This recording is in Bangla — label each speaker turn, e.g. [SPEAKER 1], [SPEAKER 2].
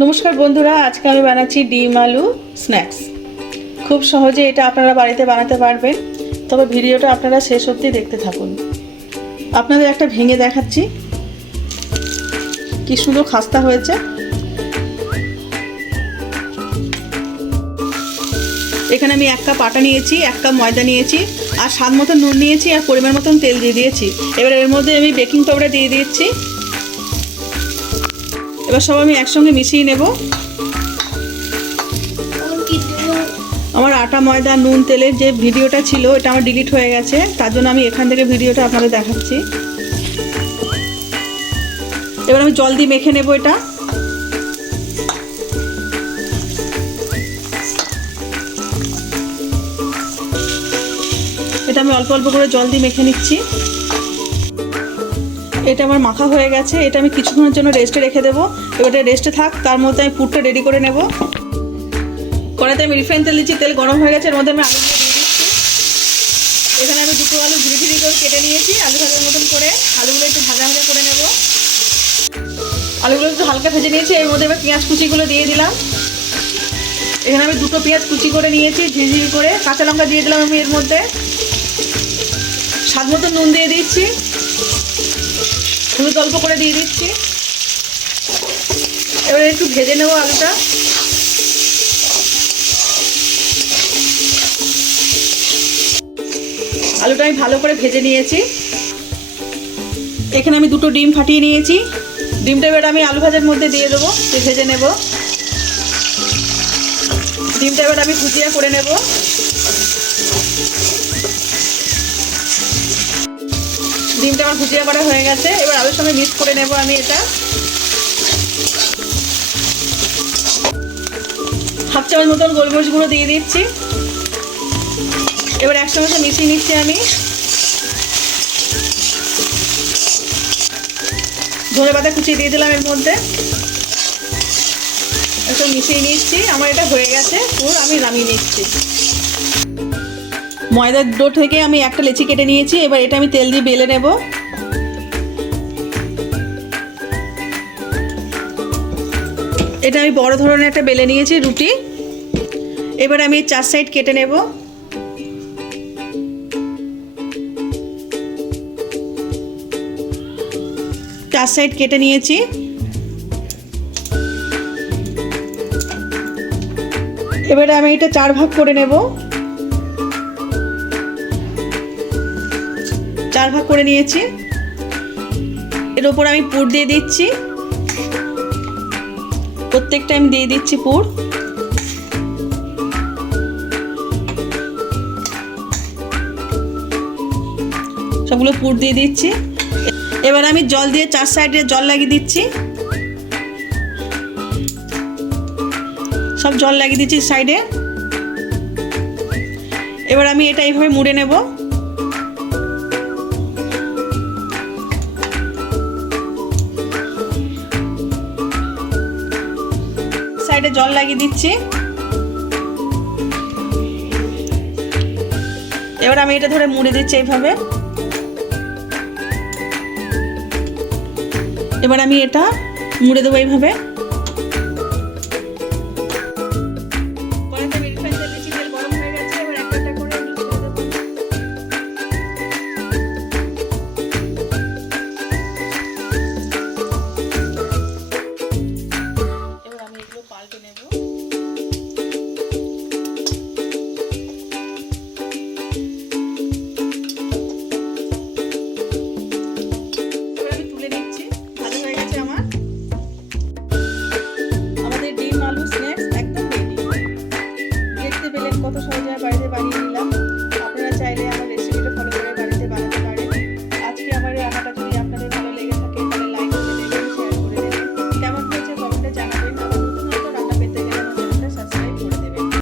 [SPEAKER 1] নমস্কার বন্ধুরা, আজকে আমি বানাচ্ছি ডিম আলু স্ন্যাক্স। খুব সহজে এটা আপনারা বাড়িতে বানাতে পারবেন, তবে ভিডিওটা আপনারা শেষ অবধি দেখতে থাকুন। আপনাদের একটা ভেঙে দেখাচ্ছি। কি সুন্দর খাস্তা হয়েছে। এখানে আমি এক কাপ আটা নিয়েছি, এক কাপ ময়দা নিয়েছি, আর স্বাদ মতো নুন নিয়েছি, আর পরিমাণ মতন তেল দিয়ে দিয়েছি। এবার এর মধ্যে আমি বেকিং পাউডার দিয়ে দিচ্ছি। এবার সব আমি একসঙ্গে মিশিয়ে নেব। আমার আটা, ময়দা, নুন, তেলের যে ভিডিওটা ছিল, এটা আমার ডিলিট হয়ে গেছে। তার জন্য আমি এখান থেকে ভিডিওটা আপনাদের দেখাচ্ছি। এবার আমি জল দিয়ে মেখে নেব এটা। এটা আমি অল্প অল্প করে জল দিয়ে মেখে নিচ্ছি। এটা আমার মাখা হয়ে গেছে, এটা আমি কিছুক্ষণের জন্য রেস্টে রেখে দেবো। এবার রেস্টে থাক, তার মধ্যে আমি পুরটা রেডি করে নেব। কড়াইতে আমি রিফাইন তেল দিচ্ছি, তেল গরম হয়ে গেছে, এর মধ্যে আমি আলু দিয়ে দিচ্ছি। এখানে আমি দুটো আলু ঝিরি ঝিরি করে কেটে নিয়েছি, আলু ভাজার মতন করে আলুগুলো একটু ভাজা ভাজা করে নেব। আলুগুলো একটু হালকা ভেজে নিয়েছি, এর মধ্যে এবার পেঁয়াজ কুচিগুলো দিয়ে দিলাম। এখানে আমি দুটো পেঁয়াজ কুচি করে নিয়েছি ঝিঝিরি করে। কাঁচা লঙ্কা দিয়ে দিলাম আমি এর মধ্যে। স্বাদ মতো নুন দিয়ে দিচ্ছি। হলুদ অল্প করে দিয়ে দিচ্ছি। এবারে একটু ভেজে নেব আলুটা। আলুটা আমি ভালো করে ভেজে নিয়েছি। এখানে আমি দুটো ডিম ফাটিয়ে নিয়েছি। ডিমটা এবার আমি আলু ভাজার মধ্যে দিয়ে দেবো ভেজে নেব। ডিমটা এবার আমি ভুজিয়া করে নেব। ডিমটা আমার ভুজিয়া করা হয়ে গেছে। এবার আলুর সঙ্গে মিক্স করে নেব আমি এটা। হাফ চামচ মতন গোলমরিচ গুঁড়ো দিয়ে দিচ্ছি। এবার একসঙ্গে সব মিশিয়ে নিচ্ছি আমি। ধনে পাতা কুচিয়ে দিয়ে দিলাম এর মধ্যে। একটু মিশিয়ে নিচ্ছি। আমার এটা হয়ে গেছে। পুরো আমি নামিয়ে নিচ্ছি। ময়দার ডো থেকে আমি একটা লেচি কেটে নিয়েছি, এবার এটা আমি তেল দিয়ে বেলে নেব। এটা আমি বড় ধরনের একটা বেলে নিয়েছি, রুটি। এবার আমি চার সাইড কেটে নেব। চার সাইড কেটে নিয়েছি। এবারে আমি এটা চার ভাগ করে নেব। চার ভাগ করে নিয়েছি। এর উপর আমি পুর দিয়ে দিচ্ছি। প্রত্যেকটা আমি দিয়ে দিচ্ছি পুর। সবগুলো পুর দিয়ে দিচ্ছি। এবার আমি জল দিয়ে চার সাইডে জল লাগিয়ে দিচ্ছি। সব জল লাগিয়ে দিচ্ছি সাইডে। এবার আমি এটা এইভাবে মুড়ে নেব। সাইডে জল লাগিয়ে দিচ্ছি। এবার আমি এটা ধরে মুড়ে দিচ্ছি এইভাবে। এবার আমি এটা মুড়ে দেবো এইভাবে।